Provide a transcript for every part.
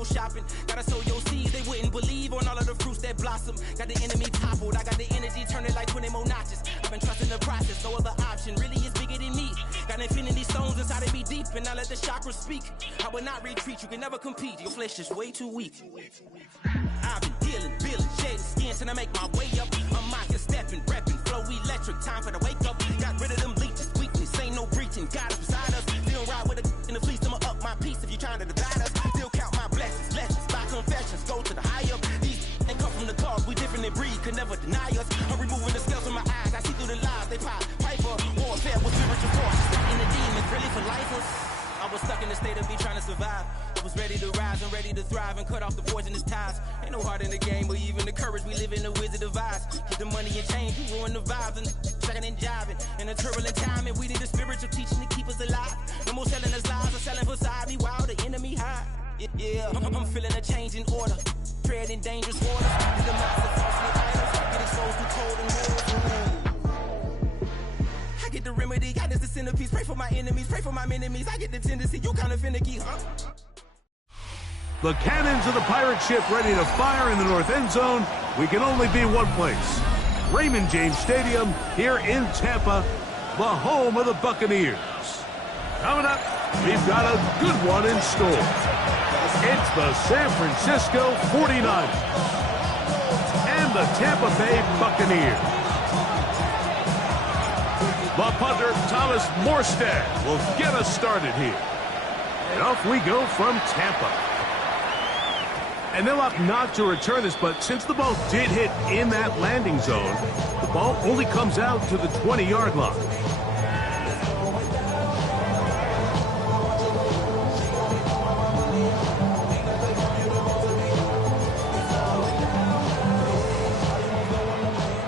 window shopping. Gotta sow your seeds, they wouldn't believe on all of the fruits that blossom. Got the enemy toppled, I got the energy, turn it like 20 more notches. I've been trusting the process, no other option really is bigger than me. Got infinity stones inside of me deep, and I let the chakras speak. I will not retreat, you can never compete. Your flesh is way too weak. I've been dealing, shedding skin till I make my way up. I'm mocking, stepping, repping, flow electric. Time for the wake up. Got rid of them leeches, weakness, ain't no breaching. God is beside us. Still ride with a in the fleece, I'ma up my piece. If you trying to divide us, still count my blessings, lessons, by confessions. Go to the higher. These ain't come from the cause, we different in breed, could never deny us. I'm removing the scales from my eyes, I see through the lies. They pop, piper, warfare with spiritual forces. Fighting the demons, really for lifers. I was stuck in the state of me trying to survive. I was ready to rise and ready to thrive and cut off the poisonous ties. Ain't no heart in the game or even the courage. We live in the wizard of Oz. Get the money and change, you ruin the vibes and checking and jiving. In a turbulent time, and we need a spiritual teaching to keep us alive. No more selling us lies or selling beside me while the enemy hide. Yeah, I'm feeling a change in order. Treading dangerous waters. These the minds of falsely idols. Get exposed through cold and war. I get the remedy, God is the centerpiece. Pray for my enemies, pray for my enemies. I get the tendency, you kind of finicky, huh? The cannons of the pirate ship ready to fire in the north end zone. We can only be one place. Raymond James Stadium here in Tampa, the home of the Buccaneers. Coming up, we've got a good one in store. It's the San Francisco 49ers and the Tampa Bay Buccaneers. The punter, Thomas Morstead, will get us started here. And off we go from Tampa. And they'll opt not to return this, but since the ball did hit in that landing zone, the ball only comes out to the 20-yard line.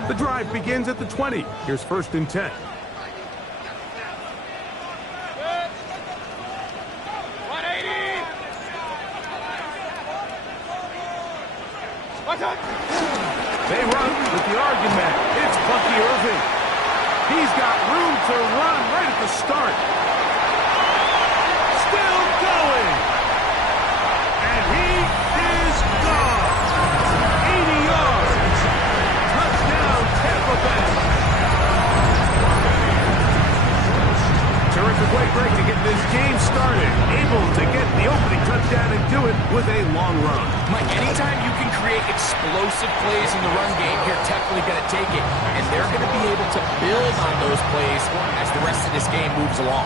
The drive begins at the 20. Here's 1st and 10. They run with the argument. It's Bucky Irving. He's got room to run right at the start. Still going. And he is gone. 80 yards. Touchdown, Tampa Bay. Terrific way, Greg, to get this game started. Able to get the opening touchdown and do it with a long run. Mike, anytime you can create explosive plays in the run game, you're definitely going to take it. And they're going to be able to build on those plays as the rest of this game moves along.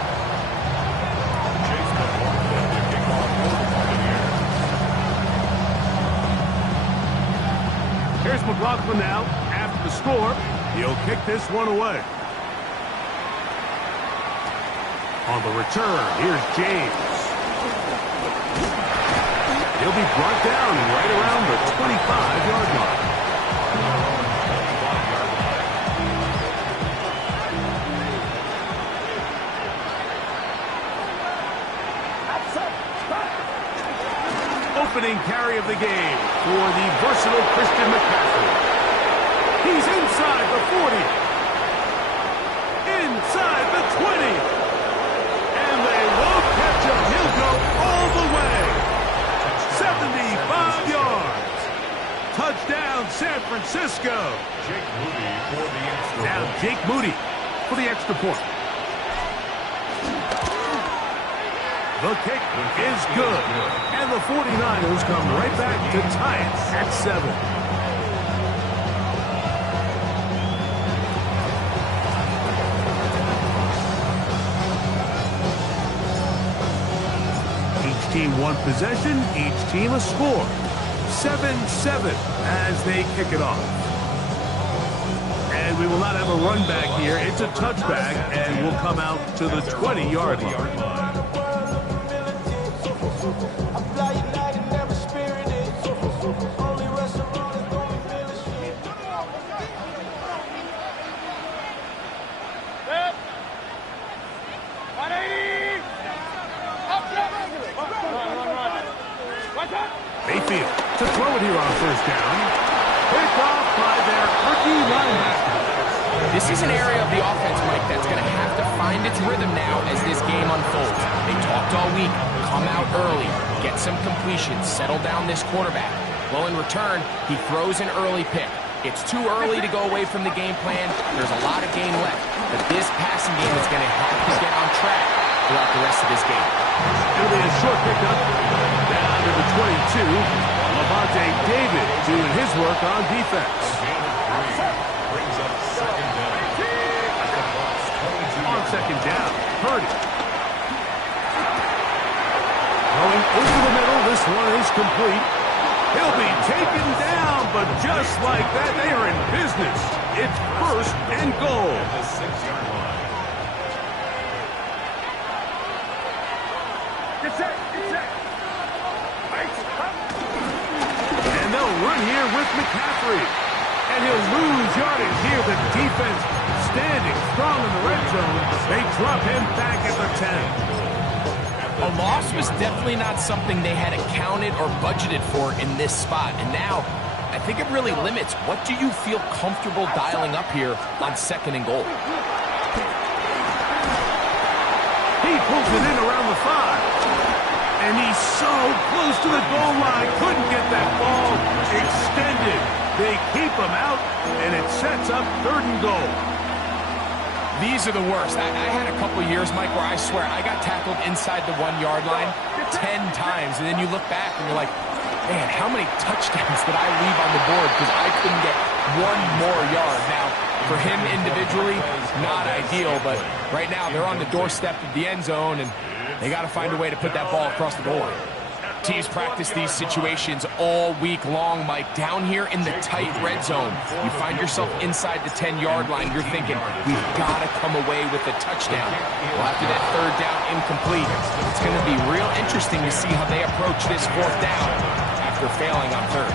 Here's McLaughlin now. After the score, he'll kick this one away. On the return, here's James. He'll be brought down right around the 25-yard line. Opening carry of the game for the versatile Christian McCaffrey. He's inside the 40. Inside the 20. And they won't catch him. He'll go all the way. 75 yards. Touchdown, San Francisco. Now Jake Moody for the extra point. The kick is good. And the 49ers come right back to tie it at 7. Team one possession, each team a score. 7-7 as they kick it off. And we will not have a run back here. It's a touchback and will come out to the 20-yard line. Mayfield to throw it here on 1st down. Picked off by their rookie linebacker. This is an area of the offense, Mike, that's going to have to find its rhythm now as this game unfolds. They talked all week, come out early, get some completions, settle down this quarterback. Well, in return, he throws an early pick. It's too early to go away from the game plan. There's a lot of game left, but this passing game is going to have to get on track throughout the rest of this game. It'll be a short pickup down to the 22. Levante David doing his work on defense. On second down, Purdy. Going over the middle, this one is complete. He'll be taken down, but just like that, they are in business. It's first and goal. And they'll run here with McCaffrey. And he'll lose yardage here. The defense standing strong in the red zone. They drop him back at the 10. A loss was definitely not something they had accounted or budgeted for in this spot. And now, I think it really limits what do you feel comfortable dialing up here on second and goal. He pulls it in around the 5. And he's so close to the goal line. Couldn't get that ball extended. They keep him out, and it sets up third and goal. These are the worst. I had a couple years, Mike, where I swear I got tackled inside the 1-yard line 10 times. And then you look back and you're like, man, how many touchdowns did I leave on the board because I couldn't get one more yard? Now, for him individually, not ideal, but right now they're on the doorstep of the end zone, and they got to find a way to put that ball across the goal line. Teams practice these situations all week long, Mike. Down here in the tight red zone, you find yourself inside the 10-yard line. You're thinking, we've got to come away with a touchdown. Well, after that third down incomplete, it's going to be real interesting to see how they approach this fourth down after failing on third.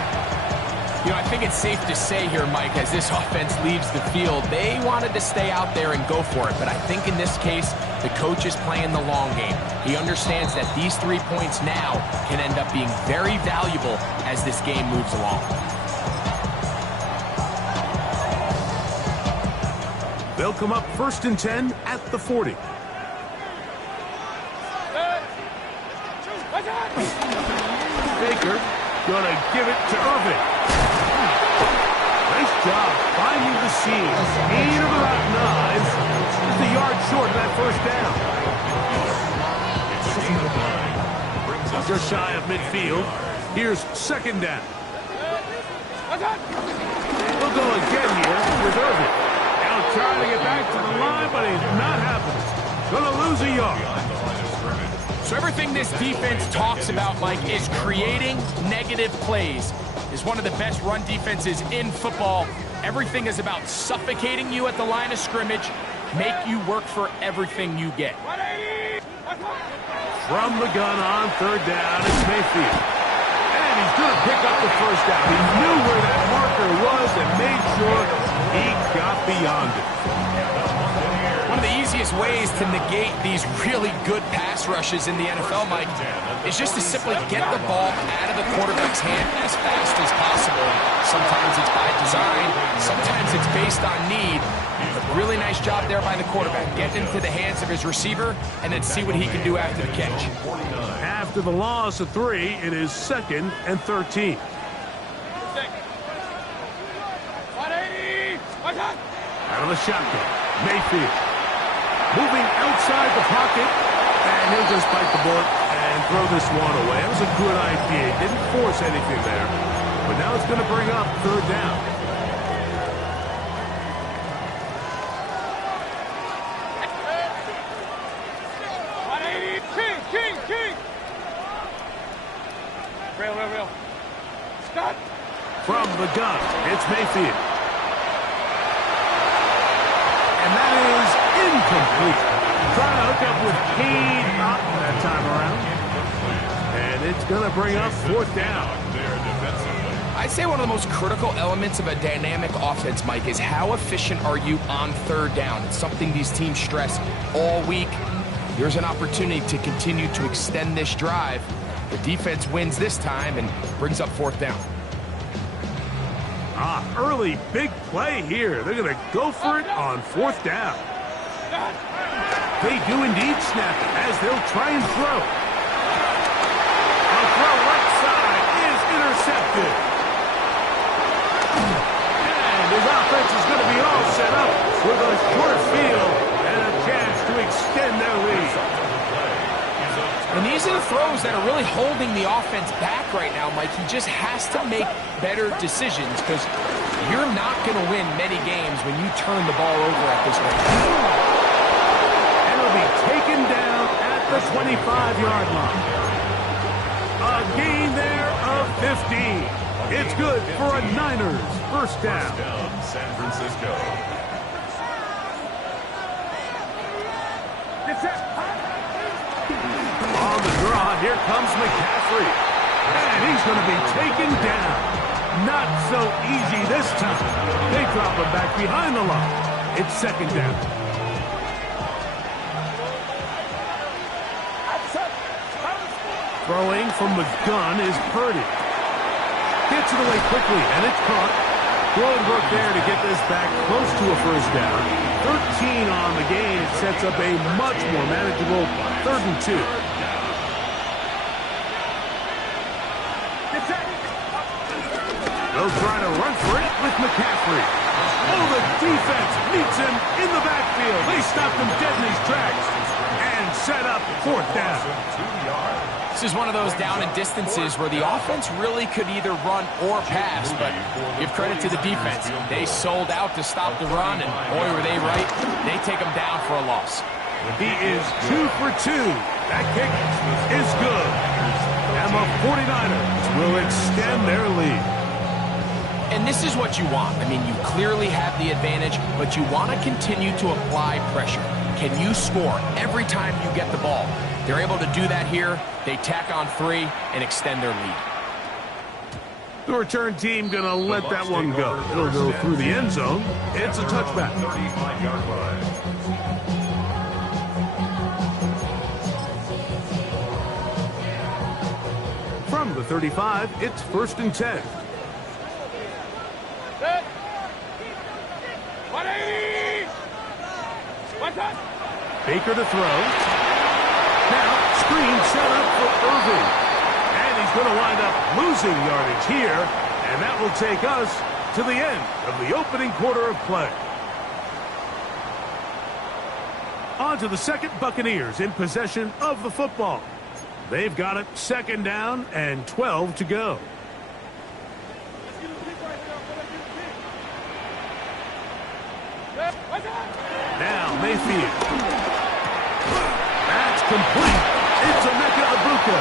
You know, I think it's safe to say here, Mike, as this offense leaves the field, they wanted to stay out there and go for it. But I think in this case, the coach is playing the long game. He understands that these 3 points now can end up being very valuable as this game moves along. They'll come up first and 10 at the 40. Baker gonna give it to Irving. Nice job finding the seam. 8 of about 9. Just a yard short of that first down. Just shy of midfield. Here's second down. We'll go again here with Irving. Now trying to get back to the line, but it's not happening. Gonna lose a yard. So everything this defense talks about, Mike, is creating negative plays. Is one of the best run defenses in football. Everything is about suffocating you at the line of scrimmage, make you work for everything you get. From the gun on third down, it's Mayfield. And he's going to pick up the first down. He knew where that marker was and made sure he got beyond it. One of the easiest ways to negate these really good pass rushes in the NFL, Mike, is just to simply get the ball out of the quarterback's hand as fast as possible. Sometimes it's by design, sometimes it's based on need. But really nice job there by the quarterback. Get into the hands of his receiver and then see what he can do after the catch. After the loss of 3, it is second and 13. Out of the shotgun, Mayfield. Moving outside the pocket, and he'll just bite the bullet and throw this one away. That was a good idea. He didn't force anything there, but now it's going to bring up third down. Real. Stop. From the gun, it's Mayfield. And that is incomplete. Trying to hook up with Cade Otton that time around. And it's going to bring up fourth down. I'd say one of the most critical elements of a dynamic offense, Mike, is how efficient are you on third down. It's something these teams stress all week. Here's an opportunity to continue to extend this drive. The defense wins this time and brings up fourth down. Early big play here. They're going to go for it on 4th down. They do indeed snap it as they'll try and throw. A throw right side is intercepted. And his offense is going to be all set up with a short field and a chance to extend their lead. And these are the throws that are really holding the offense back right now, Mike. He just has to make better decisions because you're not going to win many games when you turn the ball over at this rate. And it'll be taken down at the 25-yard line. A gain there of 15. It's good for a Niners first down. San Francisco. On the draw, here comes McCaffrey. And he's going to be taken down. Not so easy this time. They drop him back behind the line. It's 2nd down. Throwing from the gun is Purdy. Gets it away quickly, and it's caught. Good work there to get this back close to a first down. 13 on the gain. It sets up a much more manageable 3rd and 2. They'll try to run for it with McCaffrey. Oh, the defense meets him in the backfield. They stopped him dead in his tracks and set up 4th down. This is one of those down and distances where the offense really could either run or pass, but give credit to the defense. They sold out to stop the run, and boy, were they right. They take him down for a loss. He is 2 for 2. That kick is good. And the 49ers will extend their lead. And this is what you want. I mean, you clearly have the advantage, but you want to continue to apply pressure. Can you score every time you get the ball? They're able to do that here. They tack on 3 and extend their lead. The return team going to let that one go. It'll go through the end zone. It's a touchback. 35-yard line. From the 35, it's 1st and 10. Baker to throw. Now, screen set up for Irving. And he's going to wind up losing yardage here. And that will take us to the end of the opening quarter of play. On to the 2nd, Buccaneers in possession of the football. They've got it 2nd down and 12 to go. Now Mayfield. That's complete. It's Emeka Egbuka.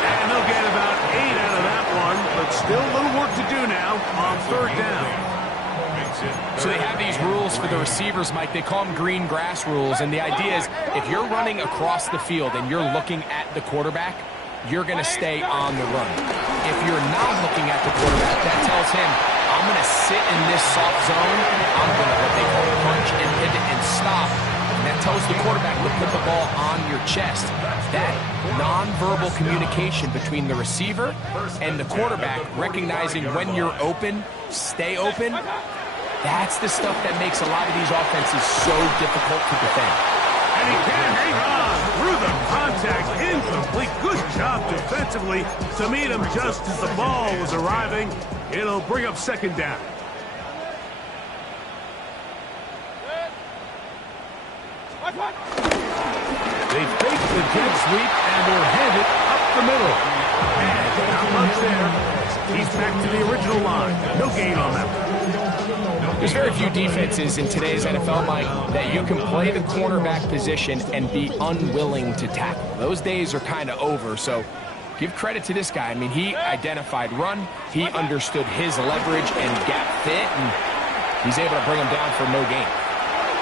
And they'll get about 8 out of that one, but still a little work to do now on 3rd down. So they have these rules for the receivers, Mike. They call them green grass rules, and the idea is if you're running across the field and you're looking at the quarterback, you're going to stay on the run. If you're not looking at the quarterback, that tells him, I'm going to sit in this soft zone. I'm going to what they call punch and pivot and stop. And that tells the quarterback to put the ball on your chest. That nonverbal communication between the receiver and the quarterback, recognizing when you're open, stay open, that's the stuff that makes a lot of these offenses so difficult to defend. And he can't hang on through the contact. Incomplete. Good job defensively to meet him just as the ball was arriving. It'll bring up 2nd down. They fake the jet sweep and will hand it up the middle. And not much there. He's back to the original line. No gain on that one. There's very few defenses in today's NFL, Mike, that you can play the cornerback position and be unwilling to tackle. Those days are kind of over, so give credit to this guy. I mean, he identified run, he understood his leverage and gap fit, and he's able to bring him down for no gain.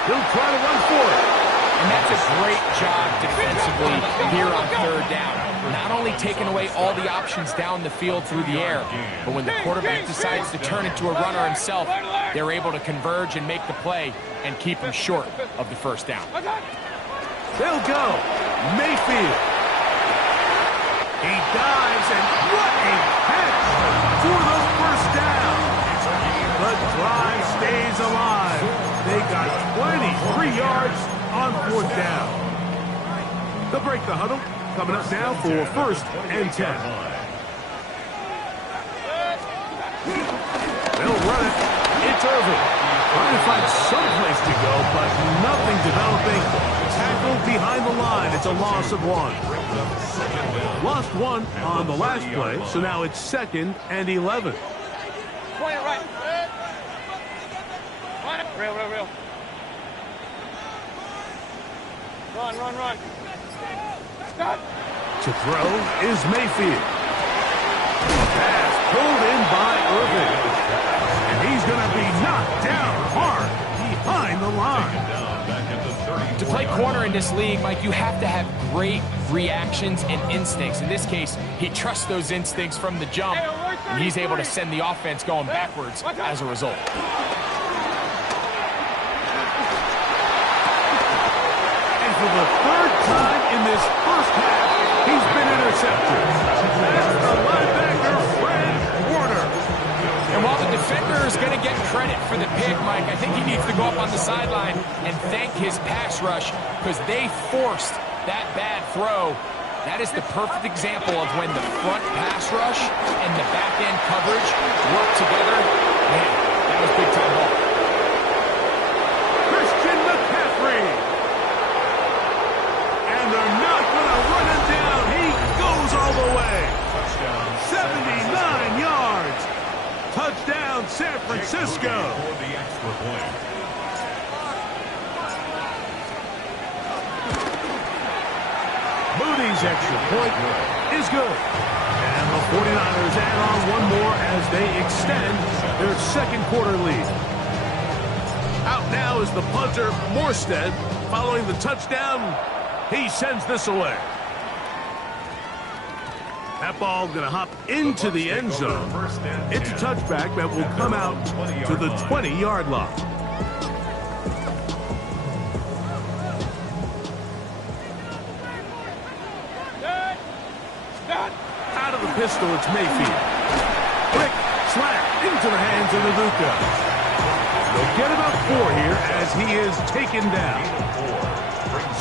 He'll try to run for it. And that's a great job defensively here on 3rd down. Not only taking away all the options down the field through the air, but when the quarterback decides to turn into a runner himself, they're able to converge and make the play and keep him short of the 1st down. They'll go. Mayfield. He dives, and what a catch for the 1st down. 3 yards on 4th down. They'll break the huddle. Coming up now for 1st and 10. They'll run it. It's Irving. Trying to find some place to go, but nothing developing. Tackled behind the line. It's a loss of 1. Lost 1 on the last play, so now it's 2nd and 11. Point it right. Real. Run. Stop. To throw is Mayfield. A pass pulled in by Irving. And he's going to be knocked down hard behind the line. To play corner in this league, Mike, you have to have great reactions and instincts. In this case, he trusts those instincts from the jump, and he's able to send the offense going backwards as a result. And for the 3rd time in this first half, he's been intercepted. That's the linebacker, Fred Warner. And while the defender is going to get credit for the pick, Mike, I think he needs to go up on the sideline and thank his pass rush because they forced that bad throw. That is the perfect example of when the front pass rush and the back end coverage work together. Man, that was big time ball. Christian McCaffrey. And they're not going to run him down. He goes all the way. 79 yards. Touchdown, San Francisco. Moody's extra point is good. And the 49ers add on 1 more as they extend their 2nd quarter lead. Out now is the punter, Morstead. Following the touchdown, he sends this away. That ball going to hop into the end zone. It's a touchback that will come out to the 20-yard line. Out of the pistol, it's Mayfield. Quick slap into the hands of Naduka. They'll get about 4 here as he is taken down.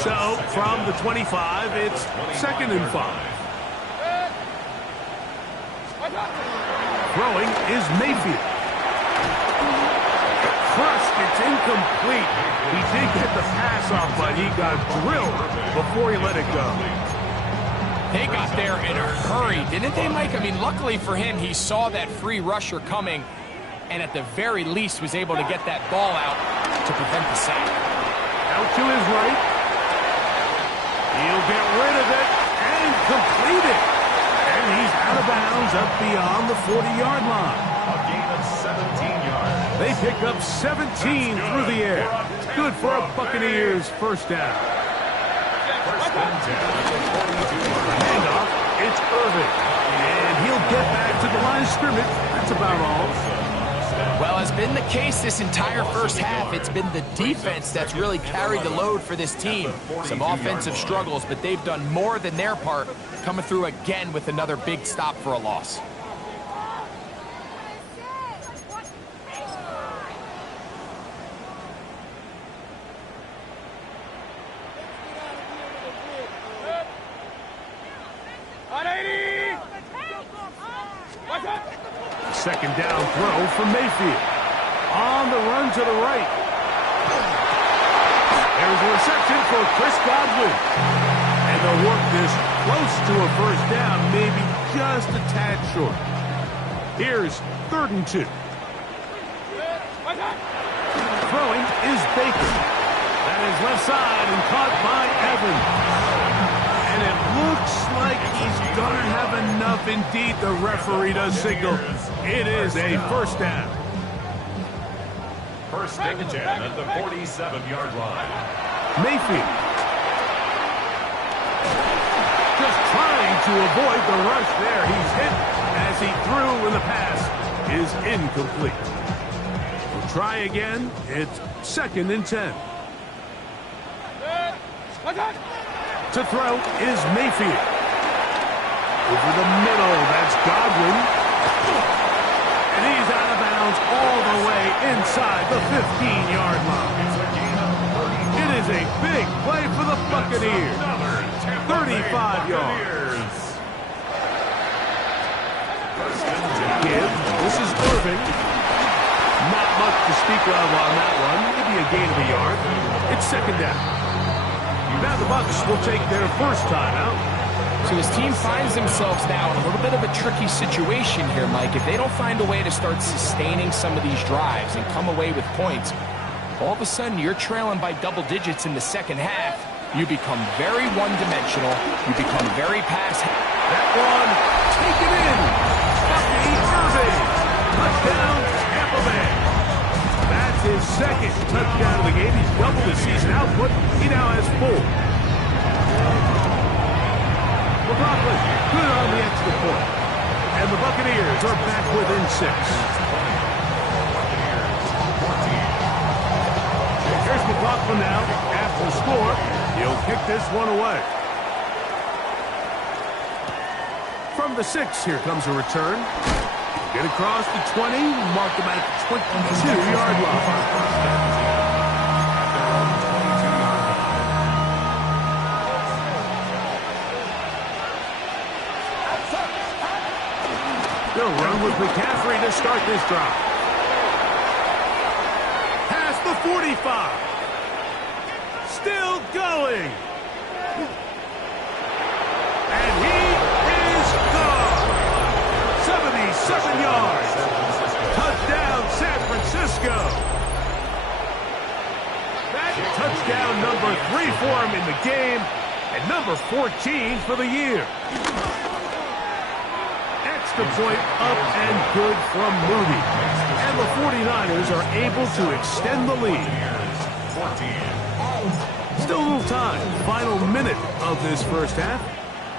So, from the 25, it's 2nd and 5. Throwing is Mayfield. Crushed, it's incomplete. He did get the pass off, but he got drilled before he let it go. They got there in a hurry, didn't they, Mike? I mean, luckily for him, he saw that free rusher coming and at the very least was able to get that ball out to prevent the sack. Out to his right. He'll get rid of it and complete it. And he's out of bounds up beyond the 40-yard line. A gain of 17 yards. They pick up 17 through the air. Good for a Buccaneers first down. First and 10 at the 42-yard. Handoff, it's Irving. And he'll get back to the line of scrimmage. That's about all. Well, has been the case this entire first half. It's been the defense that's really carried the load for this team. Some offensive struggles, but they've done more than their part, coming through again with another big stop for a loss. Second down throw from Mayfield. On the run to the right. There's a reception for Chris Godwin. And they'll work this close to a first down, maybe just a tad short. Here's 3rd and 2. Throwing is Baker. That is left side and caught by Evans. And it looks like he's going to have enough. Indeed, the referee does signal. It is a first down. First and 10 at the 47-yard line. Mayfield. Just trying to avoid the rush there. He's hit as he threw and the pass is incomplete. We'll try again. It's 2nd and 10. To throw is Mayfield. Over the middle, that's Godwin. And he's out of bounds all the way inside the 15-yard line. It's a gain of 5 yards. Give. This is Irving. Not much to speak of on that one. Maybe a gain of a yard. It's second down. Now the Bucs will take their first timeout. So this team finds themselves now in a little bit of a tricky situation here, Mike. If they don't find a way to start sustaining some of these drives and come away with points, all of a sudden you're trailing by double digits in the second half. You become very one-dimensional. You become very pass. That one, taken in. Bucky Irving. Touchdown, Tampa Bay. That's his second touchdown of the game. He's doubled his season output. He now has 4. McLaughlin, good on the extra point. And the Buccaneers are back within 6. Here's McLaughlin now. After the score, he'll kick this one away. From the 6, here comes a return. Get across the 20, mark them at the 22-yard line. They'll run with McCaffrey to start this drive. Past the 45. Still going. And he is gone. 77 yards. Touchdown, San Francisco. That touchdown number 3 for him in the game, and number 14 for the year. Extra point up and good from Moody. And the 49ers are able to extend the lead. Still a little time. Final minute of this first half.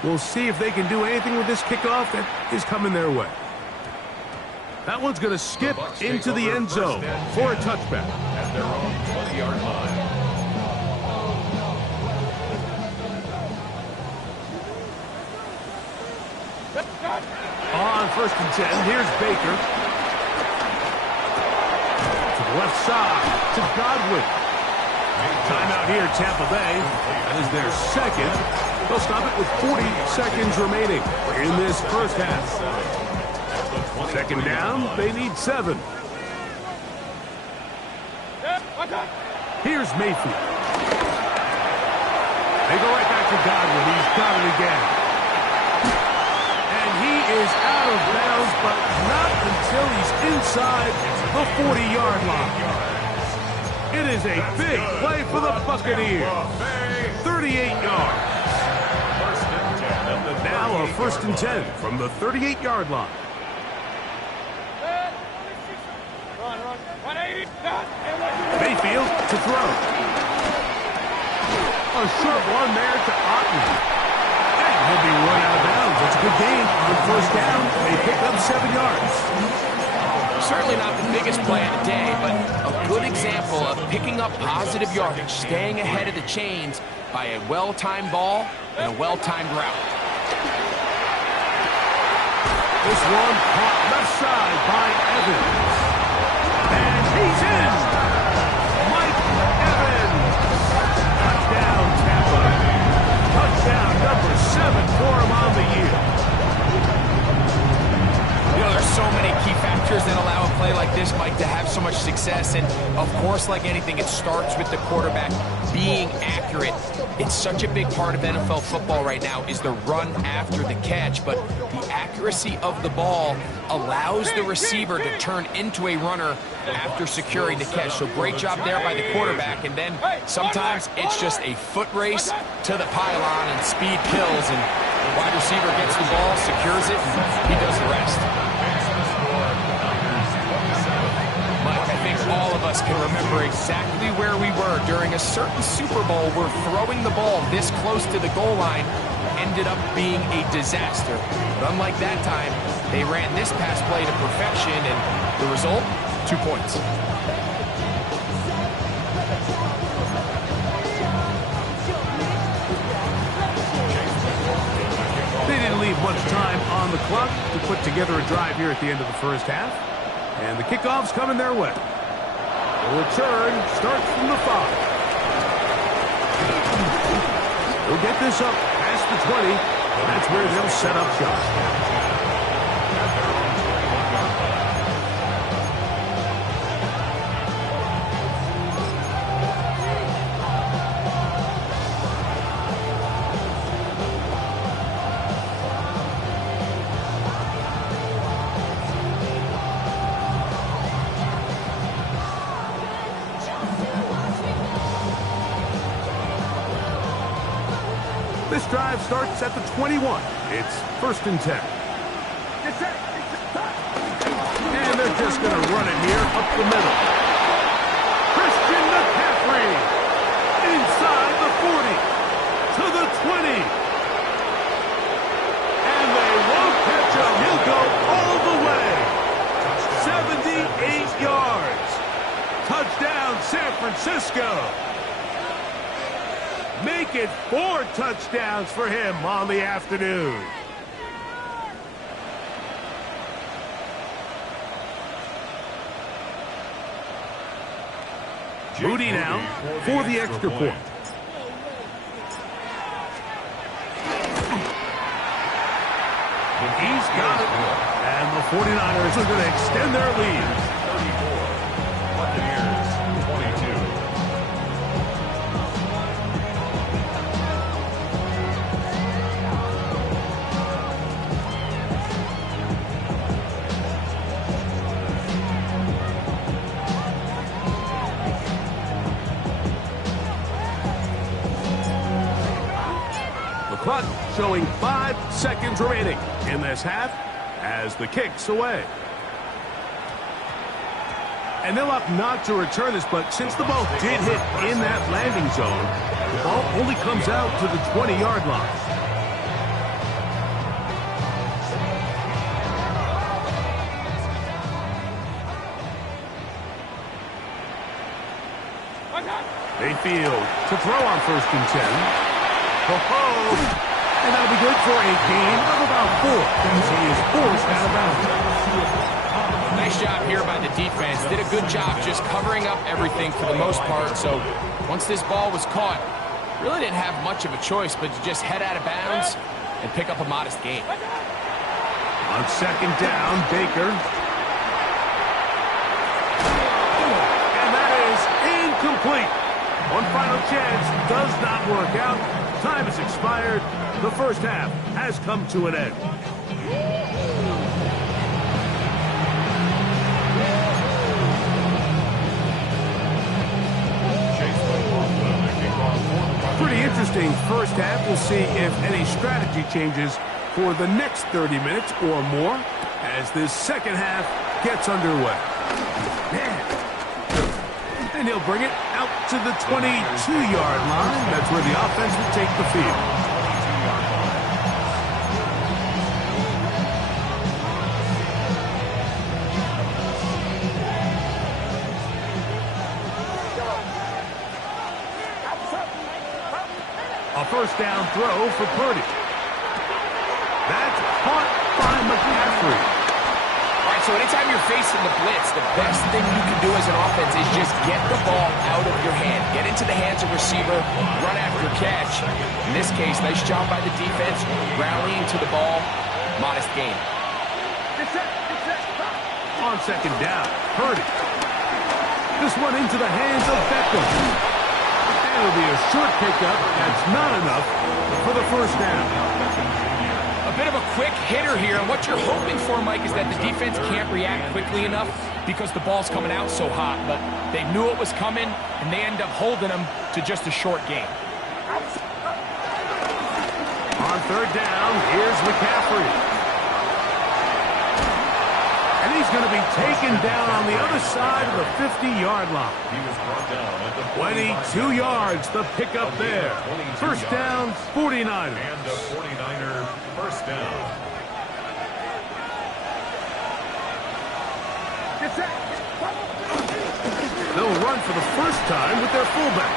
We'll see if they can do anything with this kickoff that is coming their way. That one's going to skip into the end zone for a touchback. At their own 20-yard line. On 1st and 10, here's Baker. To the left side, to Godwin. Timeout here, Tampa Bay. That is their second. They'll stop it with 40 seconds remaining in this first half. Second down, they need 7. Here's Mayfield. They go right back to Godwin. He's got it again. And he is out of bounds, but not until he's inside the 40-yard line. It is a big play for the Buccaneers. 38 yards. Now a 1st and 10 from the 38-yard line. Mayfield to throw. A short one there to Otten. And he'll be run out of bounds. It's a good gain on 1st down. They pick up 7 yards. Certainly not the biggest play of the day, but a good example of picking up positive yardage, staying ahead of the chains by a well-timed ball and a well-timed route. This one caught left side by Evans. And he's in. Mike Evans. Touchdown, Tampa. Touchdown number 7 for him on the year. You know, there's so many key factors that allow a play like this, Mike, to have so much success. And, of course, like anything, it starts with the quarterback being accurate. It's such a big part of NFL football right now is the run after the catch. But the accuracy of the ball allows the receiver to turn into a runner after securing the catch. So great job there by the quarterback. And then sometimes it's just a foot race to the pylon and speed kills. And the wide receiver gets the ball, secures it, and he does the rest. Mike, I think all of us can remember exactly where we were during a certain Super Bowl where throwing the ball this close to the goal line ended up being a disaster. But unlike that time, they ran this pass play to perfection, and the result, 2 points. They didn't leave much time on the clock to put together a drive here at the end of the first half. And the kickoff's coming their way. The return starts from the 5. We'll get this up past the 20. That's where they'll set up shop. This drive starts at the 21. It's 1st and 10. And they're just going to run it here up the middle. Christian McCaffrey inside the 40 to the 20. And they won't catch him. He'll go all the way. 78 yards. Touchdown, San Francisco. Make it 4 touchdowns for him on the afternoon. Moody now for the extra point. He's got it. And the 49ers are going to extend their lead. 34. Buccaneers 22. Clock showing 5 seconds remaining in this half as the kick's away. And they'll opt not to return this, but since the ball did hit in that landing zone, the ball only comes out to the 20-yard line. Mayfield to throw on 1st and 10. And that'll be good for a gain of about 4 as he is forced out of bounds. Nice job here by the defense. Did a good job just covering up everything for the most part. So once this ball was caught, really didn't have much of a choice but to just head out of bounds and pick up a modest gain. On 2nd down, Baker. And that is incomplete. One final chance does not work out. Time has expired. The first half has come to an end. Pretty interesting first half. We'll see if any strategy changes for the next 30 minutes or more as this second half gets underway. And he'll bring it out to the 22-yard line. That's where the offense will take the field. A 1st down throw for Purdy. That's caught by McCaffrey. So anytime you're facing the blitz, the best thing you can do as an offense is just get the ball out of your hand. Get into the hands of receiver, run after catch. In this case, nice job by the defense, rallying to the ball, modest gain. On 2nd down, Purdy. This one into the hands of Beckham. And it'll be a short pickup. That's not enough for the 1st down. A bit of a quick hitter here, and what you're hoping for, Mike, is that the defense can't react quickly enough because the ball's coming out so hot, but they knew it was coming, and they end up holding them to just a short game. On 3rd down, here's McCaffrey. And he's going to be taken down on the other side of the 50-yard line. He was brought down at the 22 yards, the pickup there. 1st down, 49ers. And the 49er 1st down. They'll run for the first time with their fullback.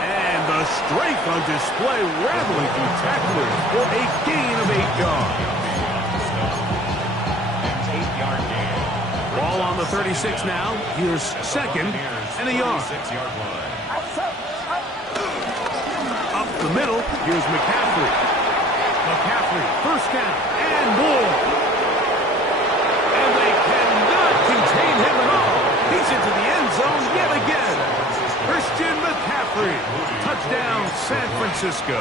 And the strength on display, rattling through tacklers for a gain of 8 yards. Ball on the 36 now. Here's 2nd and a yard. 6-yard line. Up the the middle. Here's McCaffrey. McCaffrey, first down, and more. And they cannot contain him at all. He's into the end zone yet again. Christian McCaffrey, touchdown San Francisco.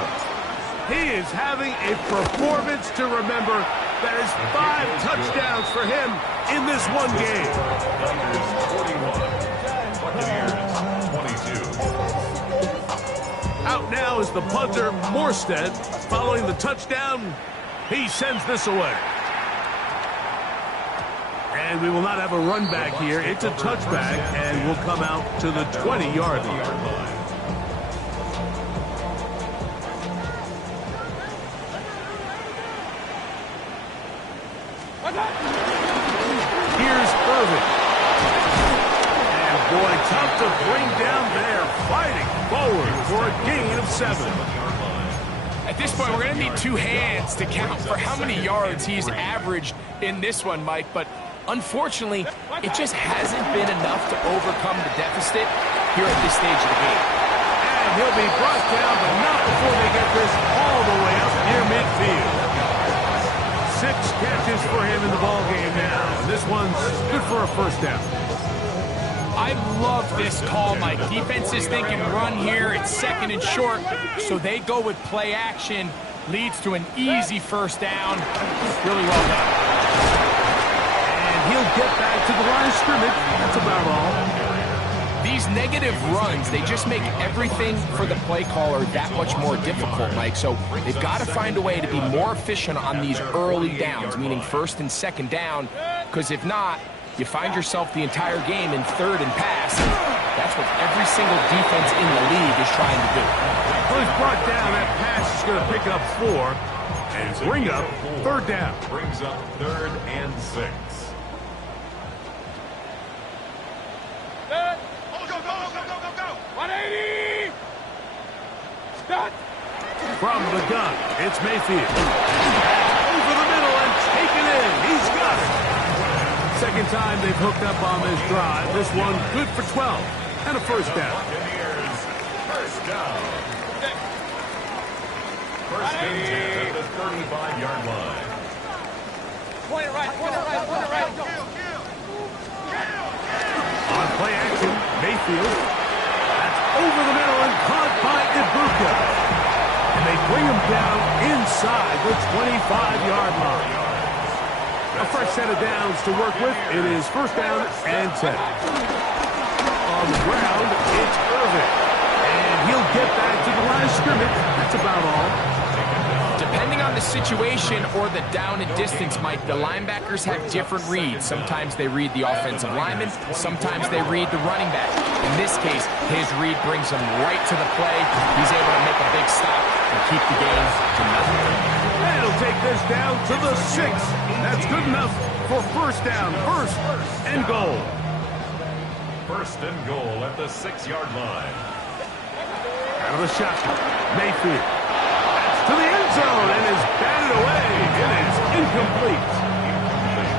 He is having a performance to remember. That is 5 touchdowns for him in this one game. Out now is the punter, Morstead. Following the touchdown, he sends this away. And we will not have a run back here. It's a touchback, and will come out to the 20-yard line. Here's Irvin. And boy, tough to bring down there. Fighting forward for a gain of 7. At this point, we're going to need 2 hands to count for how many yards he's averaged in this one, Mike. But unfortunately, it just hasn't been enough to overcome the deficit here at this stage of the game. And he'll be brought down, but not before they get this all the way up near midfield. 6 catches for him in the ball game now. And this one's good for a first down. I love this call, Mike. Defense is thinking run here. It's 2nd and short, so they go with play action. Leads to an easy first down. Really well done. And he'll get back to the line of scrimmage. That's about all. These negative runs, they just make everything for the play caller that much more difficult, Mike. So they've got to find a way to be more efficient on these early downs, meaning 1st and 2nd down, because if not, you find yourself the entire game in 3rd and pass. That's what every single defense in the league is trying to do. Well, he's brought down. That pass is going to pick up 4 and bring up 3rd down. Brings up 3rd and 6. Go, go, go, go, go, go. 180. Start. From the gun, it's Mayfield. Over the middle and taken in. He's got it. 2nd time they've hooked up on this drive. This one good for 12 and a first down. First down. First and 10 at the 35-yard line. Point it right, point it right, point it right. On play action, Mayfield. That's over the middle and caught by Ibuka. And they bring him down inside the 25-yard line. A fresh set of downs to work with. It is first down and 10. On the ground, it's Irvin. And he'll get back to the line of scrimmage. That's about all. Depending on the situation or the down and distance, Mike, the linebackers have different reads. Sometimes they read the offensive lineman. Sometimes they read the running back. In this case, his read brings him right to the play. He's able to make a big stop and keep the game to nothing. And he'll take this down to the 6. That's good enough for first down. First and goal. First and goal at the 6-yard line. Out of the shotgun, Mayfield. That's to the end zone and is batted away. It is incomplete.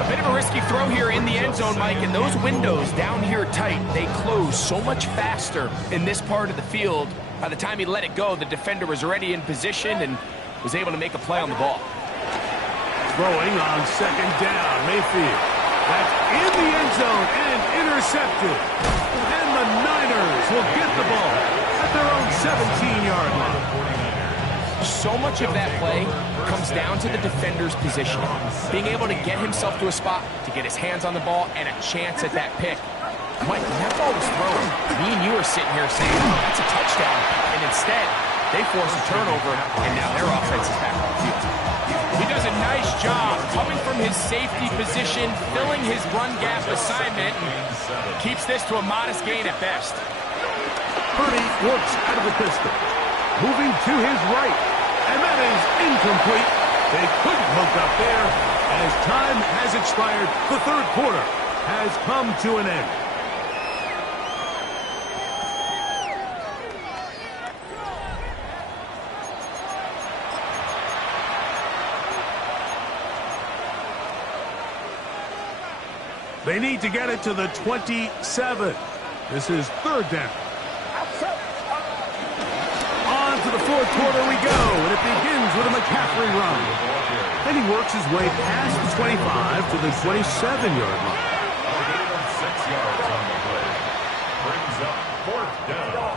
A bit of a risky throw here in the end zone, Mike, and those windows down here tight, they close so much faster in this part of the field. By the time he let it go, the defender was already in position and was able to make a play on the ball. Throwing on 2nd down, Mayfield. That's in the end zone and intercepted. And the Niners will get the ball at their own 17-yard line. So much of that play comes down to the defender's position. Being able to get himself to a spot, to get his hands on the ball, and a chance at that pick. Mike, when that ball was thrown, me and you are sitting here saying, oh, that's a touchdown. And instead, they force a turnover, and now their offense is back on the field. He does a nice job coming from his safety position, filling his run gap assignment, and keeps this to a modest gain at best. Purdy works out of the pistol. Moving to his right. And that is incomplete. They couldn't hook up there. As time has expired, the 3rd quarter has come to an end. They need to get it to the 27. This is 3rd down. On to into the fourth quarter we go, and it begins with a McCaffrey run. Then he works his way past the 25 to the 27-yard line. A gain of 6 yards on the play. Brings up fourth down.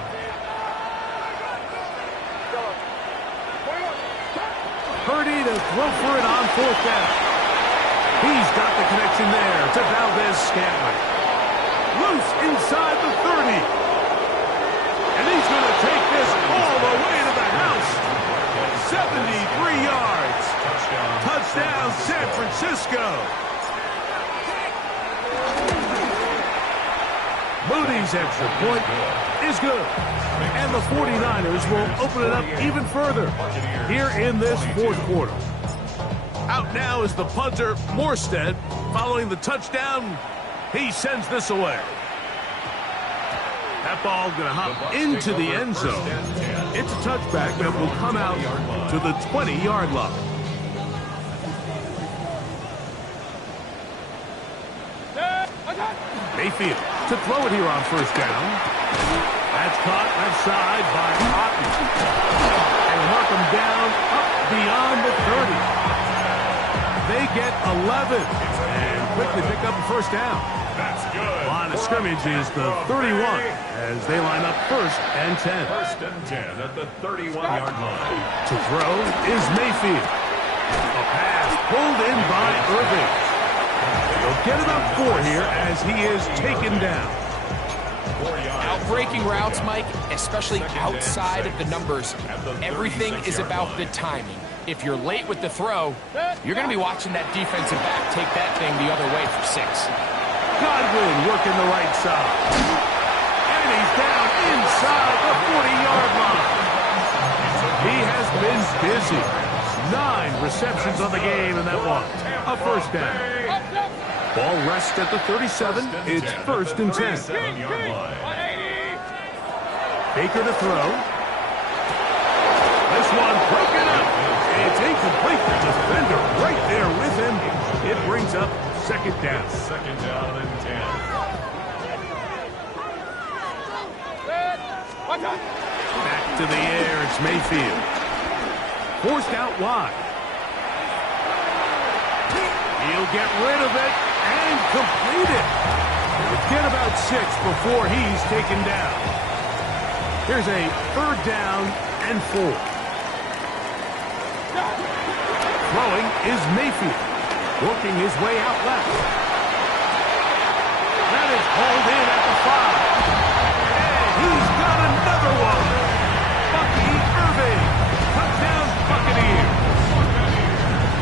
Purdy to throw for it on fourth down. He's got the connection there to Valdez-Scantling. Loose inside the 30. And he's going to take this all the way to the house. 73 yards. Touchdown, San Francisco. Moody's extra point is good. And the 49ers will open it up even further here in this fourth quarter. Out now is the punter, Morstead. Following the touchdown, he sends this away. That ball going to hop into the end zone. It's a touchback that will come out to the 20-yard line. Mayfield to throw it here on first down. That's caught left side by Otten. And mark him down up beyond the 30. They get 11 and quickly pick up a first down. That's good. Line of scrimmage is the 31 as they line up first and 10. First and 10 at the 31-yard line. To throw is Mayfield. A pass pulled in by Irving. They'll get about 4 here as he is taken down. Outbreaking routes, Mike, especially outside of the numbers, everything is about the timing. If you're late with the throw, you're going to be watching that defensive back take that thing the other way for 6. Godwin working the right side. And he's down inside the 40-yard line. He has been busy. 9 receptions on the game, and that one, a first down. Ball rests at the 37. It's first and 10. Baker to throw. This one broken up. It's incomplete. The defender right there with him. It brings up second down. Second down and 10. Back to the air. It's Mayfield. Forced out wide. He'll get rid of it and complete it. We'll get about 6 before he's taken down. Here's a third down and 4. Throwing is Mayfield, working his way out left. That is hauled in at the 5. And he's got another one. Bucky Irving, touchdown Buccaneers.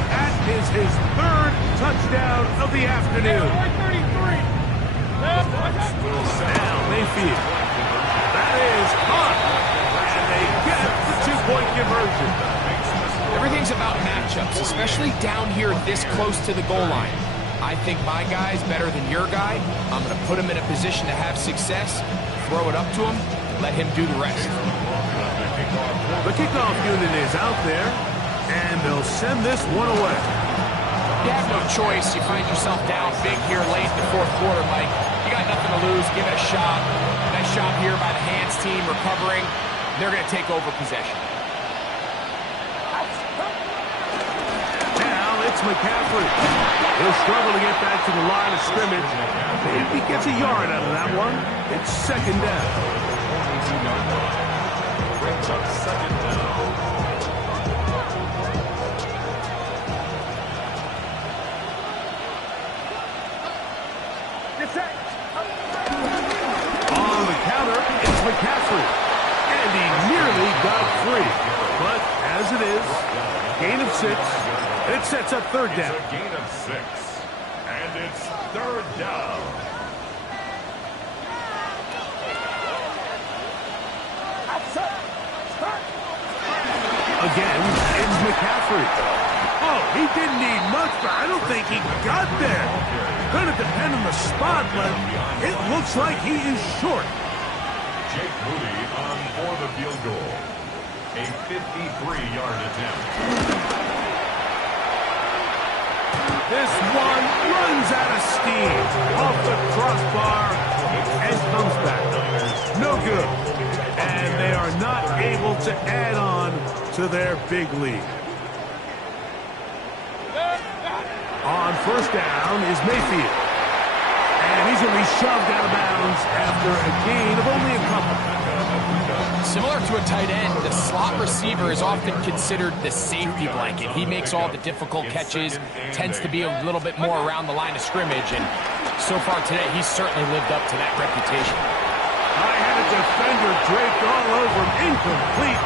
That is his third touchdown of the afternoon. Now Mayfield. That is caught. And they get the 2-point conversion. Everything's about matchups, especially down here this close to the goal line. I think my guy's better than your guy. I'm going to put him in a position to have success, throw it up to him, let him do the rest. The kickoff unit is out there, and they'll send this one away. You have no choice. You find yourself down big here late in the fourth quarter, Mike. You got nothing to lose. Give it a shot. Nice job here by the hands team recovering. They're going to take over possession. Now it's McCaffrey. He'll struggle to get back to the line of scrimmage. If he gets a yard out of that one, it's second down. Brings up second down. On the counter, it's McCaffrey. And he nearly got free. But as it is, gain of 6. And it sets up third down. It's a gain of 6. And it's third down. Again, it's McCaffrey. Oh, he didn't need much, but I don't think he got there. Going to depend on the spot, but it looks like he is short. Jake Moody on for the field goal. A 53-yard attempt. This one runs out of steam off the crossbar and comes back. No good. And they are not able to add on to their big lead. On first down is Mayfield. And he's going to be shoved out of bounds after a gain of only a couple. Similar to a tight end, the slot receiver is often considered the safety blanket. He makes all the difficult catches, tends to be a little bit more around the line of scrimmage, and so far today, he's certainly lived up to that reputation. I had a defender draped all over him, incomplete.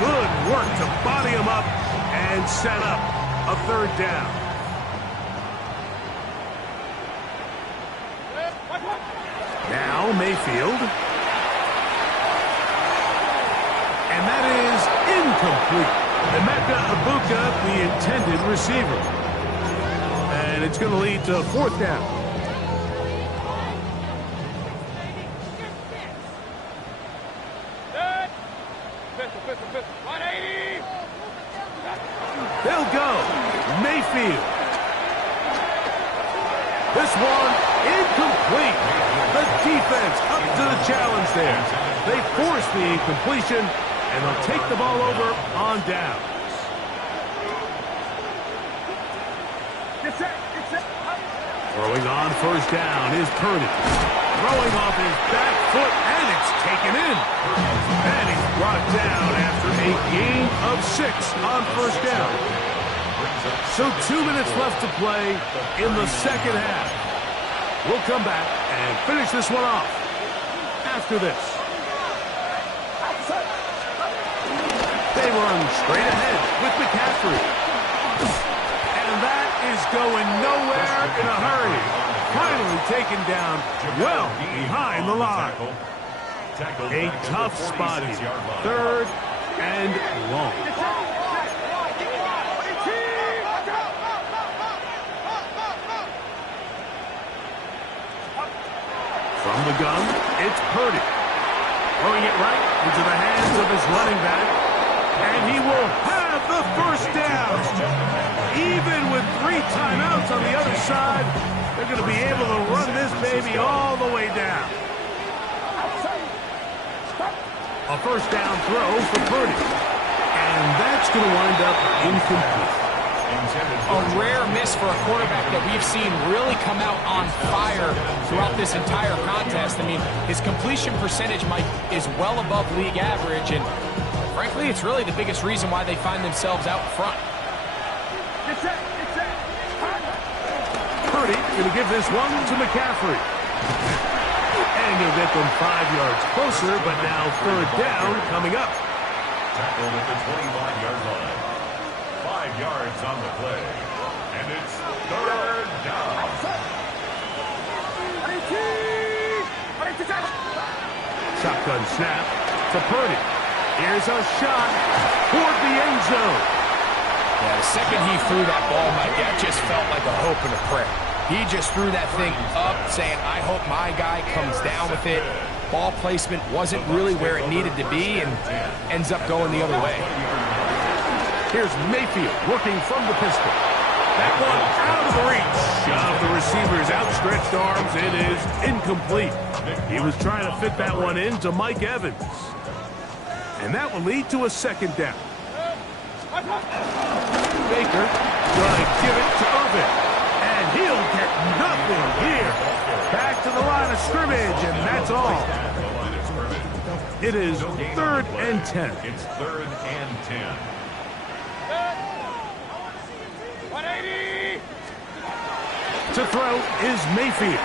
Good work to body him up and set up a third down. Now Mayfield. And that is incomplete. Emeka Ibuka, the intended receiver. And it's going to lead to fourth down. They'll go. Mayfield. This one incomplete. The defense up to the challenge there. They force the incompletion, and they'll take the ball over on down. Throwing on first down is Purdy. Throwing off his back foot, and it's taken in. And he's brought down after a gain of 6 on first down. So 2 minutes left to play in the second half. We'll come back and finish this one off after this. They run straight ahead with McCaffrey. And that is going nowhere in a hurry. Finally taken down well behind the line. A tough spot here. Third and long. From the gun, it's Purdy. Throwing it right into the hands of his running back. And he will have the first down. Even with 3 timeouts on the other side, they're going to be able to run this baby all the way down. A first down throw for Purdy. And that's going to wind up incomplete. A rare miss for a quarterback that we've seen really come out on fire throughout this entire contest. I mean, his completion percentage, Mike, is well above league average, and frankly, it's really the biggest reason why they find themselves out front. Purdy going to give this one to McCaffrey. And he'll get them 5 yards closer, but now third down coming up. Tackled at the 25-yard line. 5 yards on the play. And it's third down. Shotgun snap to Purdy. Here's a shot toward the end zone. Yeah, the second he threw that ball, Mike, that just felt like a hope and a prayer. He just threw that thing up, saying, I hope my guy comes down with it. Ball placement wasn't really where it needed to be, and ends up going the other way. Here's Mayfield working from the pistol. That one out of the reach of the receiver's outstretched arms. It is incomplete. He was trying to fit that one into Mike Evans. And that will lead to a second down. Baker going to give it to Irvin. And he'll get nothing here. Back to the line of scrimmage, and that's all. It is third and 10. It's third and 10. 180! To throw is Mayfield.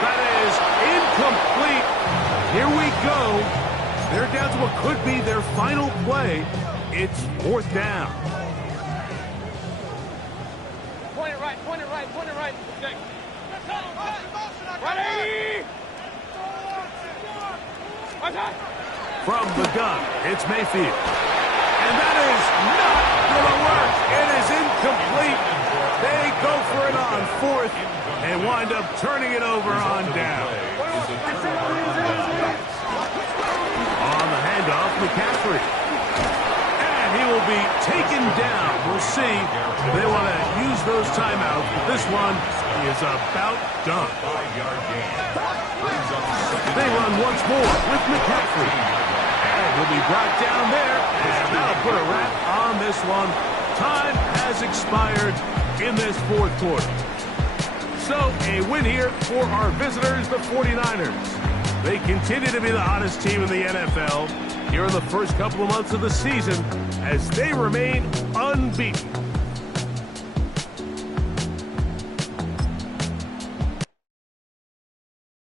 That is incomplete. Here we go. They're down to what could be their final play. It's fourth down. Point it right, point it right, point it right. Okay. 180! From the gun, it's Mayfield. And that is not going to work. It is incomplete. They go for it on fourth and wind up turning it over on down. On the handoff, McCaffrey. And he will be taken down. We'll see if they want to use those those timeouts, but this one is about done. 5-yard gain. Brings up second. They run once more with McCaffrey. And he'll be brought down there, and that'll put a wrap on this one. Time has expired in this fourth quarter. So, a win here for our visitors, the 49ers. They continue to be the hottest team in the NFL here in the first couple of months of the season as they remain unbeaten.